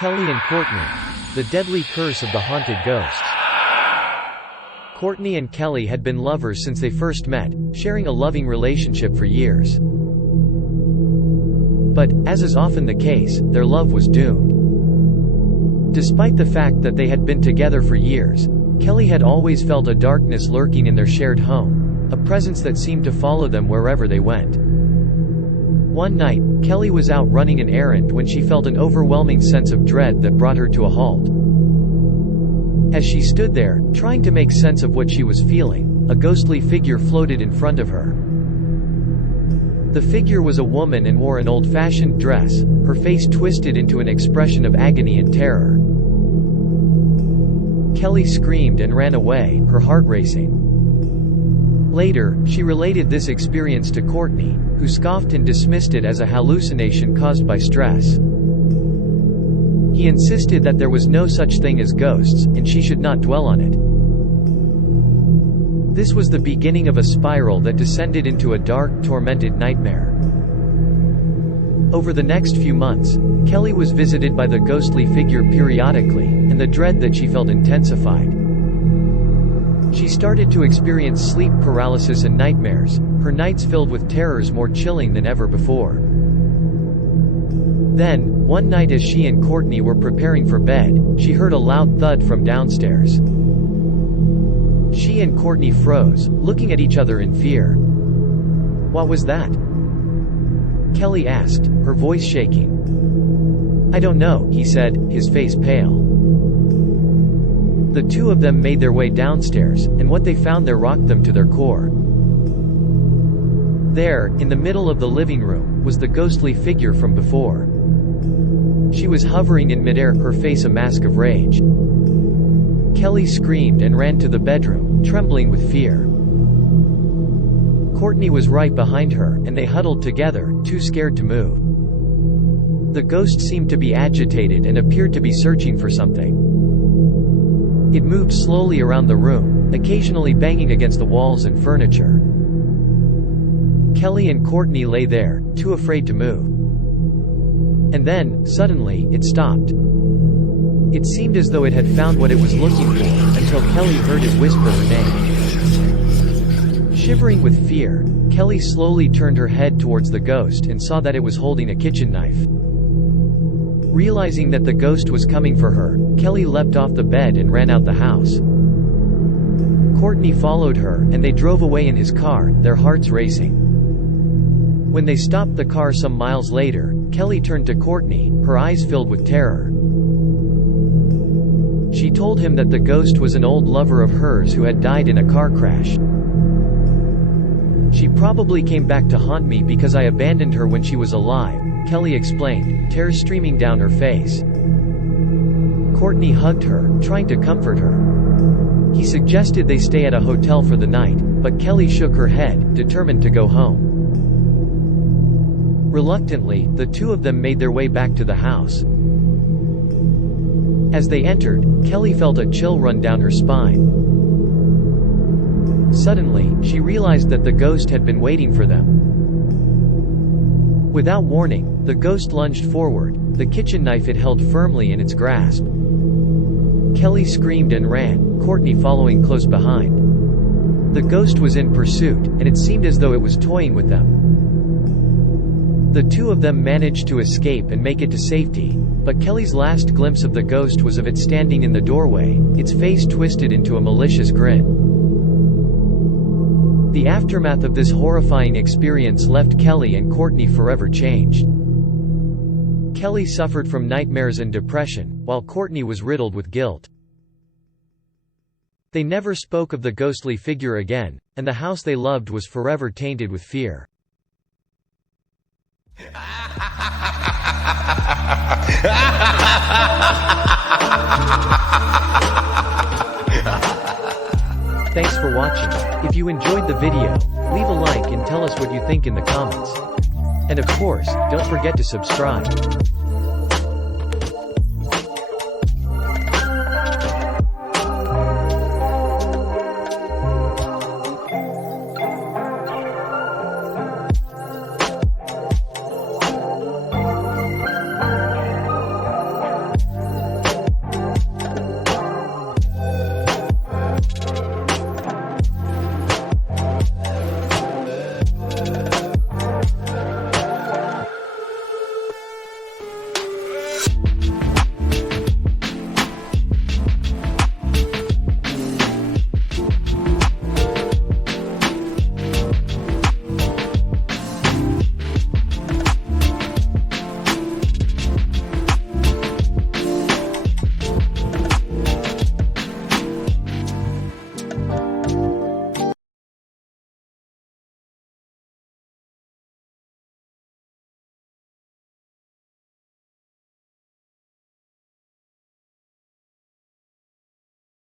Kelley and Courtney. The deadly curse of the haunted ghosts. Courtney and Kelley had been lovers since they first met, sharing a loving relationship for years. But, as is often the case, their love was doomed. Despite the fact that they had been together for years, Kelley had always felt a darkness lurking in their shared home, a presence that seemed to follow them wherever they went. One night, Kelley was out running an errand when she felt an overwhelming sense of dread that brought her to a halt. As she stood there, trying to make sense of what she was feeling, a ghostly figure floated in front of her. The figure was a woman and wore an old-fashioned dress, her face twisted into an expression of agony and terror. Kelley screamed and ran away, her heart racing. Later, she related this experience to Courtney, who scoffed and dismissed it as a hallucination caused by stress. He insisted that there was no such thing as ghosts, and she should not dwell on it. This was the beginning of a spiral that descended into a dark, tormented nightmare. Over the next few months, Kelley was visited by the ghostly figure periodically, and the dread that she felt intensified. She started to experience sleep paralysis and nightmares, her nights filled with terrors more chilling than ever before. Then, one night as she and Courtney were preparing for bed, she heard a loud thud from downstairs. She and Courtney froze, looking at each other in fear. "What was that?" Kelley asked, her voice shaking. "I don't know," he said, his face pale. The two of them made their way downstairs, and what they found there rocked them to their core. There, in the middle of the living room, was the ghostly figure from before. She was hovering in midair, her face a mask of rage. Kelley screamed and ran to the bedroom, trembling with fear. Courtney was right behind her, and they huddled together, too scared to move. The ghost seemed to be agitated and appeared to be searching for something. It moved slowly around the room, occasionally banging against the walls and furniture. Kelley and Courtney lay there, too afraid to move. And then, suddenly, it stopped. It seemed as though it had found what it was looking for, until Kelley heard it whisper her name. Shivering with fear, Kelley slowly turned her head towards the ghost and saw that it was holding a kitchen knife. Realizing that the ghost was coming for her, Kelley leapt off the bed and ran out the house. Courtney followed her, and they drove away in his car, their hearts racing. When they stopped the car some miles later, Kelley turned to Courtney, her eyes filled with terror. She told him that the ghost was an old lover of hers who had died in a car crash. "She probably came back to haunt me because I abandoned her when she was alive," Kelley explained, tears streaming down her face. Courtney hugged her, trying to comfort her. He suggested they stay at a hotel for the night, but Kelley shook her head, determined to go home. Reluctantly, the two of them made their way back to the house. As they entered, Kelley felt a chill run down her spine. Suddenly, she realized that the ghost had been waiting for them. Without warning, the ghost lunged forward, the kitchen knife it held firmly in its grasp. Kelley screamed and ran, Courtney following close behind. The ghost was in pursuit, and it seemed as though it was toying with them. The two of them managed to escape and make it to safety, but Kelley's last glimpse of the ghost was of it standing in the doorway, its face twisted into a malicious grin. The aftermath of this horrifying experience left Kelley and Courtney forever changed. Kelley suffered from nightmares and depression, while Courtney was riddled with guilt. They never spoke of the ghostly figure again, and the house they loved was forever tainted with fear. Thanks for watching. If you enjoyed the video, leave a like and tell us what you think in the comments. And of course, don't forget to subscribe.